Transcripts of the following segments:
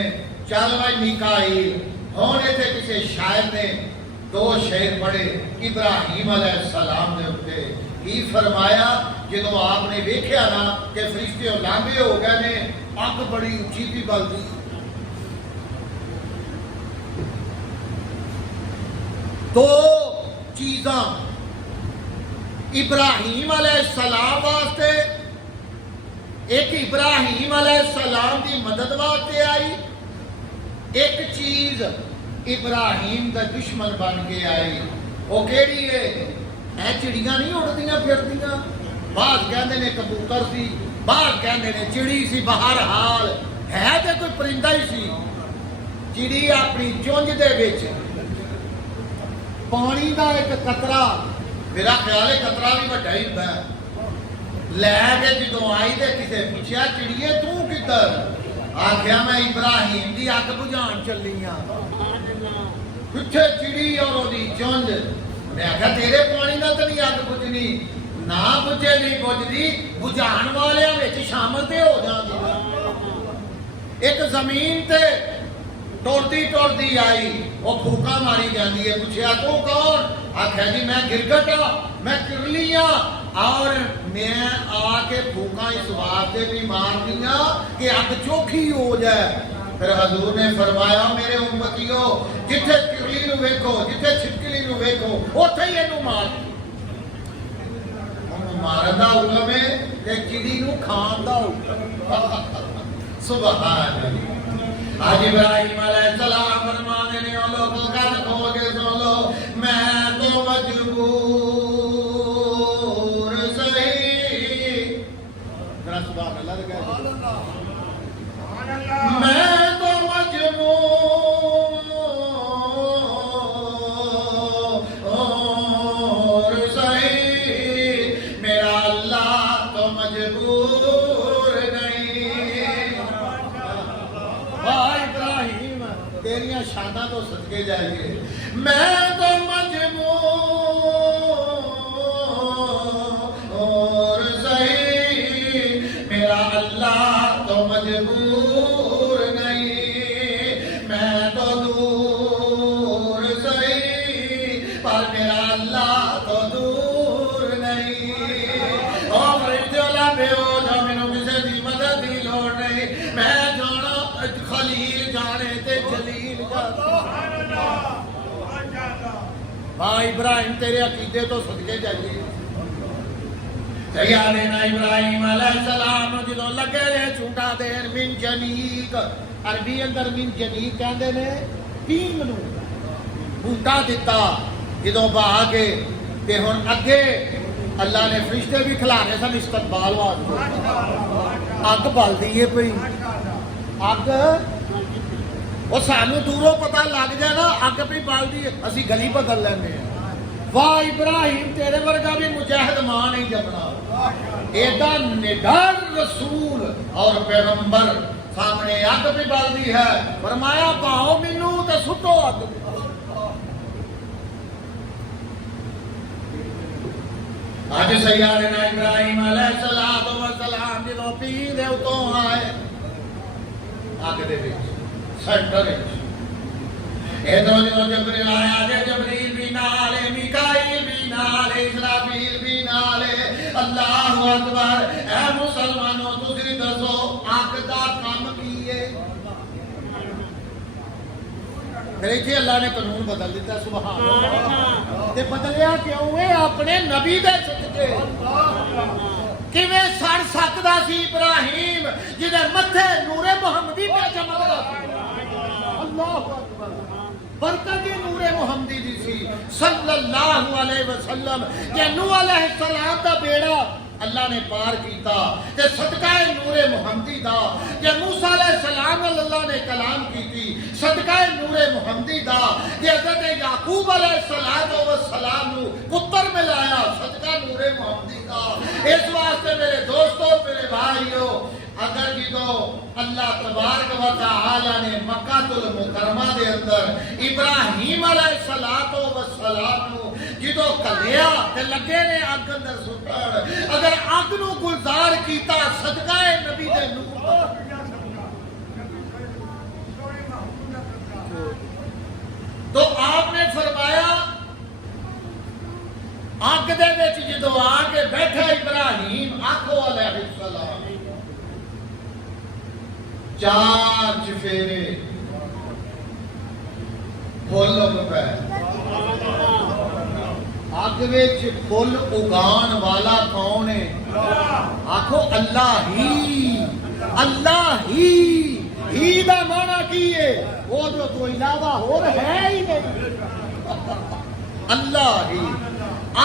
ने चल भाई मीकाईल हुण इत्थे किसी शायर ने दो शेर पढ़े इब्राहिम अलैहिस्सलाम दे उत्ते की फरमाया जो आपने वेख्या ना कि फरिश्ते लांबे हो गए ने अग बड़ी उची भी बलदी दो चीज़ां इब्राहिम अलैहिस्सलाम वास्ते एक इब्राहिम अलैहिस्सलाम की मदद वास्ते आई एक चीज इब्राहिम का दुश्मन बन के आई वो केड़ी है ऐ चिड़ियां नहीं उड़दियां फिरदियां बाज कहते ने कबूतर सी बाज कहते ने चिड़ी सी बहरहाल है तो कोई परिंदा ही सी चिड़ी अपनी चुंझ दे विच पानी का एक कतरा मेरा ख्याल है कतरा भी वड्डा ही हुंदा लैके जो आई तो किसी पूछा चिड़िए तू किधर आख्या मैं इब्राहिम की अग बुझाण चली हाँ पिछे चिड़ी और ओदी चुंझ मैं आख्या तेरे पानी का तो नहीं अग बुझनी ना बुझे नहीं बुझती बुझाण वालियां विच शामिल ते हो जांदी एक जमीन ते टुरदी टुरदी आई वो फूका मारी जाती है पूछया तू कौन आख्या जी मैं गिरगट मैं किरली हाँ और मैं आके फूका इस वास्ते भी मार दिया कि अग चोखी हो जाए फिर हजूर ने फरमाया मेरे उम्मतियों जिथे किरली नूं वेखो जिथे छिपकली नूं वेखो उत्थे ही इहनूं मार मारन दा हुक्म है ते चिड़ी नूं खाण दा हुक्म सुभान अल्लाह आज इब्राहिम अलैहिस्सलाम फरमाते ने ओ लोगों कान खोल के सुन लो मैं तो मजबूर सही सुभान अल्लाह मैं तो मजबूर सही मेरा अल्लाह तो मजबूर नहीं भाई इब्राहिम तेरिया शाना तो सदके जाएंगे मैं तो मजबूर सही मेरा अल्लाह तो मजबूर नहीं मैं तो दूर सही पर मेरा अल्लाह तो दूर नहीं और फरिश्ते बेओ जा मैनू किसी की मदद की लोड़ नहीं मैं जाना खलील जाने ते जलील भाई इब्राहिम तेरे अकीदे तो सदके जाइए इब्राहिम अलैहिस्सलाम जो लगे ने झूठा देन मिन जनीक अरबी अंदर मिन जनीक कहते ने टीम नूं बूटा दिता जो बहा के ते हुण अगे अल्लाह ने फरिश्ते भी खिलारे सन इस्तकबाल वास्ते अग बलदी है पई अग वो सानू दूरों पता लग जाए ना अग भी बलदी है असीं गली बदल लैंदे हां वाह इब्राहिम तेरे वर्गा भी मुजाहिद मां नहीं जमना एदा निडर रसूल और पैगंबर सामने अग भी बलदी है फरमाया पाओ मैनू ते सुटो अग आज सैयदना इब्राहिम अलैहिस्सलाम जो पीर दे उतों आए अग दे विच सेंटर विच इधरों जो जबरील आया जबरील भी नाले मिकाईल भी नाले इस्राफील भी नाले अल्लाहु अकबर ऐ मुसलमानों तुसी दसो अग दा काम की है फिर इत्थे अल्लाह ने कानून बदल दिता सुभान अल्लाह ते बदलिया क्यों है अपने नबी दे सदके किवें सड़ सकदा सी इब्राहिम जिहदे मथे नूरे मुहम्मदी पे चमकदा अल्लाहु अकबर बरकत नूरे मुहम्मदी दी सी सल्लल्लाहु अलैहि वसल्लम के नूह अलैहिस्सलाम दा बेड़ा अल्लाह ने पार किया ते सदका नूरे मुहम्मदी दा जे मूसा अलैहिस्सलाम अल्लाह ने कलाम की सदका नूरे मुहम्मदी दा जे हज़रत याकूब अलैहिस्सलाम नु पुत्र मिलाया सदका नूरे मुहम्मदी दा इस वास्ते मेरे दोस्तों मेरे भाइयों अगर जो अल्लाह तबारक व तआला ने मक्कातुल मुकरमा दे अंदर इब्राहिम अलैहिस्सलाम नु जो कलिया ते लगे ने अग अंदर सुटण अगर अग नु गुलजार कीता सदका नबी दे नूर दवा के बैठा इब्राहिम आखो अलैहिस्सलाम चार चफेरे फुल पे अग विच फुल उगान वाला कौन है? आखो अल्लाह ही दा माना की है? वो जो तो इलावा होर है ही नहीं। अल्लाह ही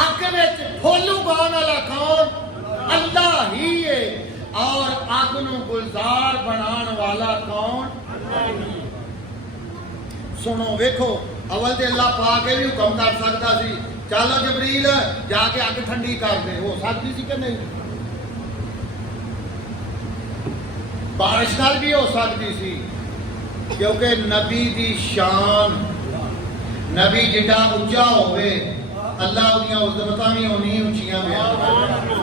अग विच फुल उगान वाला कौन? अल्लाह ही है। और अग नूं गुलजार बनाने वाला कौन? सुनो वेखो अवल ते अल्लाह पाक भी हुक्म कर सकता सी चलो जबरील जाके अग ठंडी कर दे, हो सकती सी कि नहीं? बारिश नाल भी हो सकती सी क्योंकि नबी दी शान नबी जिड्डा उच्चा होवे अल्लाह उदियां उज़मतां भी होनी उच्चियां बयान करदा।